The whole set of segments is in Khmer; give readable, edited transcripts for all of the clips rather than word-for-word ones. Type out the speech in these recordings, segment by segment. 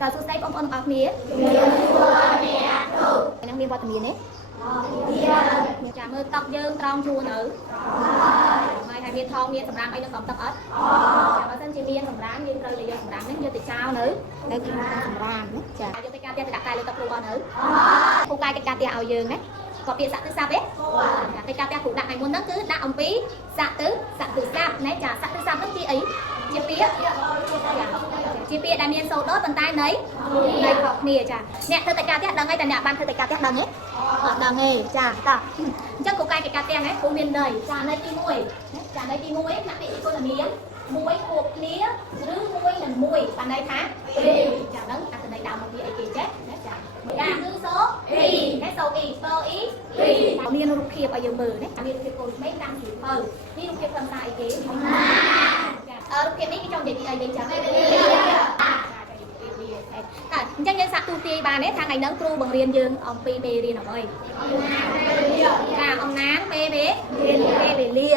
តើសួស្តីបងប្អូនទាំងអស់គ្នានឹងមានវត្តមានទេមានចាំមើលតុកយើងត្រង់ជួរនៅហើយមានថងមានសម្រាមអីនៅក្រោមតុកអត់ចាំបើសិនជាមានសម្រាមយើងត្រូវតែយកសម្រាមនេះយកទៅចោលនៅក្នុងសម្រាមណាចាយកទៅការផ្ទះទៅដាក់តែលើតុគ្រូអស់នៅគ្រូកាយកិច្ចការផ្ទះឲ្យយើងណាក៏ពាក្យសាក់ទិសាប់ទេកិច្ចការផ្ទះគ្រូដាក់ថ្ងៃមុនហ្នឹងគឺដាក់អំពីសាក់ទិសាប់ណាចាសាក់ទិសាប់ហ្នឹងជាអីជាពាក្យដែលមានសូត្រដូចប៉ុន្តែនៃខុសគ្នាចាអ្នកធ្វើកិច្ចការផ្ទះដឹងហើយតែអ្នកបានធ្វើកិច្ចការផ្ទះដឹងទេអត់ដឹងទេចាតោះអញ្ចឹងគ្រូកាយកិច្ចការផ្ទះណាគ្រូមានន័យចាន័យទី1ចាន័យទី1ដាក់ពាក្យគុណនាម1ខួបគ្នាឬ1នឹង1បានន័យថា2ចាហ្នឹងអត្ថន័យដើមមកវាអីគេចេះណាចាគឺសូអ៊ីណាសូអ៊ីមានរូបភាពឲ្យយើងមើលណាមានរូបភាពកូនក្មេងតាមសៀវភៅនេះរូបភាពខ្លឹមសារអីគេចារូបភាពនេះគេចង់និយាយពីអីវិញចាអញ្ចឹងយើងសាក់ទូទាយបានទេថាថ្ងៃហ្នឹងគ្រូបង្រៀនយើងអំពីមេរៀនអ្វីចាអំណាងមេវេលា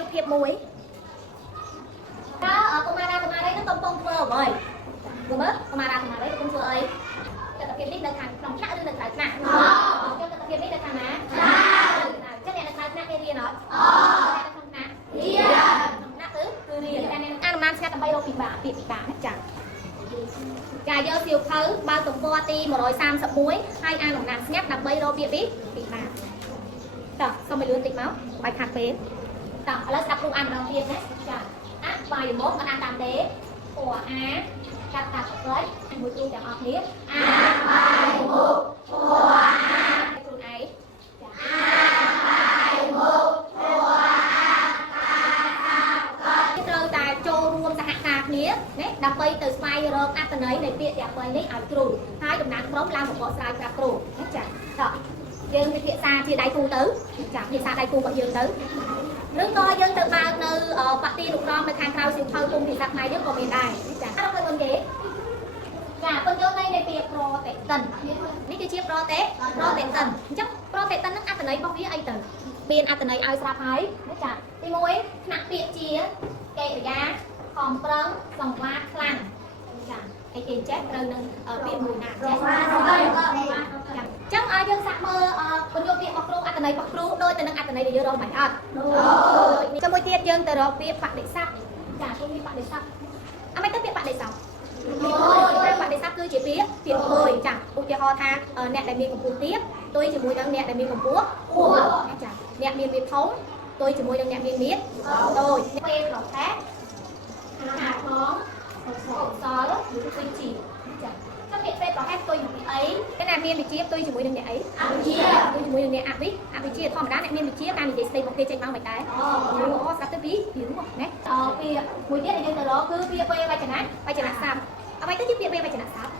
រូបភាពមួយតើកុមារានេះកំពុងធ្វើអ្វីមើលកុមារានេះកំពុងធ្វើអីទស្សនវិជ្ជានេះនៅខាងក្នុងថ្នាក់ឬនៅក្រៅថ្នាក់ទស្សនវិជ្ជានេះនៅខាងណាចឹងអ្នកនៅក្រៅថ្នាក់គេរៀនអត់អ្នកនៅក្នុងថ្នាក់រៀនក្នុងថ្នាក់គឺរៀនតែអ្នកអនុមានស្ងាត់ដើម្បីរកពាក្យពិបាកចាចាយកសៀវភៅបើកទំព័រទី131ហើយអានលំដាប់ស្ងាត់ដើម្បីរកពាក្យពិបាកតោះសុំឲ្យលឿនតិចមកបាយខាត់ពេកតោះឥឡូវស្ដាប់គ្រូអានម្ដងទៀតណាចាអបាយមកអានតាមដេពណ៌អាកាត់តាក់ស្អិចមួយគ្រូទាំងអស់គ្នាអាបាយមកពណ៌អាខ្លួនឯងចាអាបាយមកពណ៌អាត្រូវតែចូលរួមសហការគ្នាណាដើម្បីទៅស្វែងរកអត្ថន័យនៃពាក្យទាំង3នេះឲ្យគ្រូហើយតំណាងក្រុមឡើងបកស្រាយប្រាប់គ្រូណាចាតោះយើងពិភាក្សាជាដៃគូទៅចាពិភាក្សាដៃគូរបស់យើងទៅឬក៏យើងទៅបើកនៅបតិរូបរំនៅខាងក្រៅសៀវភៅគុំភាសាខ្មែរយើងក៏មានដែរចាអរគុណមុនគេចាពន្យល់ន័យនៃពាក្យប្រតិទិននេះគឺជាប្រតិទិនអញ្ចឹងប្រតិទិនហ្នឹងអត្ថន័យរបស់វាអីទៅមានអត្ថន័យឲ្យស្រាប់ហើយចាទី1ថ្នាក់ពាក្យជាកិរិយាខំប្រឹងសង្វាតខ្លាំងចាអីគេចេះត្រូវនឹងពាក្យមួយណាចេះចឹងឲ្យយើងសាក់មើលពន្យល់ពាក្យរបស់គ្រូអត្ថន័យរបស់គ្រូដូចទៅនឹងអត្ថន័យដែលយើងរកមិនអត់ចាំមួយទៀតយើងទៅរកពាក្យបដិស័ព្ទចាគេមានបដិស័ព្ទអីទៅពាក្យបដិស័ព្ទបដិស័ព្ទគឺជាពាក្យមួយចាឧទាហរណ៍ថាអ្នកដែលមានកម្ពស់ទាបទុយជាមួយនឹងអ្នកដែលមានកម្ពស់ខ្ពស់ចាអ្នកមានមាឌធំទុយជាមួយនឹងអ្នកមានមាឌតូចពេលប្រភេទខាផងសល់ទុយជីចាចាំពាក្យពេលប្រហែលទុយនឹងអីគេណាមានវិជាទុយជាមួយនឹងអ្នកអីអវិជាទុយជាមួយនឹងអ្នកអវិជាធម្មតាអ្នកមានវិជាការនិយាយស្ដីមកគេចេញមកមិនដែរអូស្ដាប់ទៅពីនោះណាពាក្យមួយទៀតដែលយើងទៅរកគឺពាក្យវេវចនៈស័ព្ទអ្វីទៅជាពាក្យវេវចនៈស័ព្ទ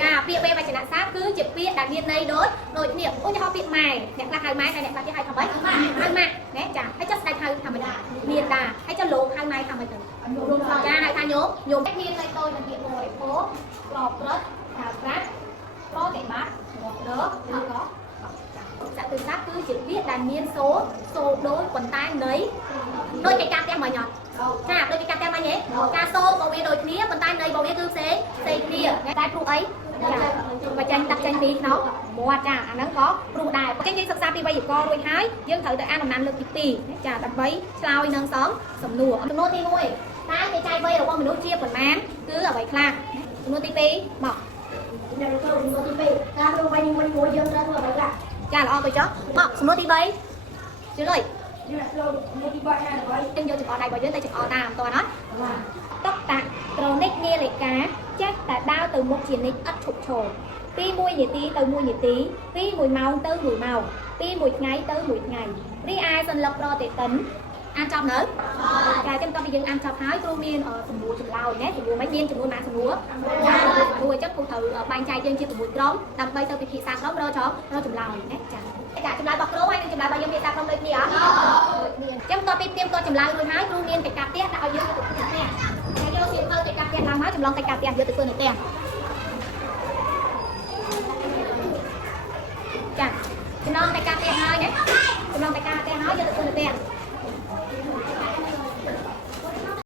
ចាពាក្យវេវចនៈស័ព្ទគឺជាពាក្យដែលមានន័យដូចគ្នាឧទាហរណ៍ពាក្យម៉ែអ្នកខ្លះហៅម៉ែហើយអ្នកខ្លះទៀតហៅថាម៉េចហៅម៉ាក់ណាចាហើយចុះស្ដេចហៅថាម៉េចមានតាហើយចុះលោកហៅម៉ែថាម៉េចទៅចាហៅថាញោមមានន័យដូចនឹងពាក្យបរិភោគប្រព្រឹត្តប្រើប្រាស់ប្រតិបត្តិរកឬក៏សត្វទិស័ព្ទគឺជាពាក្យដែលមានសូដូចប៉ុន្តែន័យដូចកិច្ចការផ្ទះមកញ៉ាំចាដូចកិច្ចការផ្ទះមកហ៎ការសូរបស់វាដូចគ្នាប៉ុន្តែន័យរបស់វាគឺផ្សេងគ្នាតែព្រោះអីចាបញ្ចេញតាក់ចេញពីក្នុងមាត់ចាអាហ្នឹងក៏ព្រោះដែរអញ្ចឹងយើងសិក្សាពីវេយ្យាករណ៍រួចហើយយើងត្រូវទៅអានដំណាំលើកទី2ចាដើម្បីឆ្លើយនឹងសំណួរទី1តើគេចែកវ័យរបស់មនុស្សជាប៉ុន្មានគឺអ្វីខ្លះសំណួរទី2មកសំណួរទី2តើក្នុងវ័យមួយយើងត្រូវធ្វើអ្វីខ្លះចាល្អទៅចុះមកសំណួរទី3ជឿលើយើងយកចង្អុលដៃរបស់យើងទៅចង្អុលតាមអត់ទាន់អត់តុកតាក្រនិកនាឡិកាចេះតែដើរទៅមុខជានិច្ចឥតឈប់ឈរពី1នាទីទៅ1នាទីពី1ម៉ោងទៅ1ម៉ោងពី1ថ្ងៃទៅ1ថ្ងៃរីឯសញ្ញាប្រតិទិនអានចប់នៅចាចឹងតោះពីយើងអានចប់ហើយគ្រូមានសំណួរចម្លើយណាសំណួរមិនមានចំនួនណាសំណួរគ្រូអញ្ចឹងគ្រូត្រូវបែងចែកយើងជា6ក្រុមដើម្បីទៅពិភាក្សាក្រុមរកចម្លើយណាចាចម្លើយរបស់គ្រូហើយនឹងចម្លើយរបស់យើងពិភាក្សាក្រុមដូចគ្នាអត់អញ្ចឹងតោះពីទៀមគាត់ចម្លើយរួចហើយគ្រូមានកិច្ចការផ្ទះដាក់ឲ្យយើងទៅធ្វើផ្ទះហើយយកសៀវភៅកិច្ចការផ្ទះឡើងមកចម្លងកិច្ចការផ្ទះយកទៅធ្វើនៅផ្ទះចា ចំណងតែការទៀតហើយណា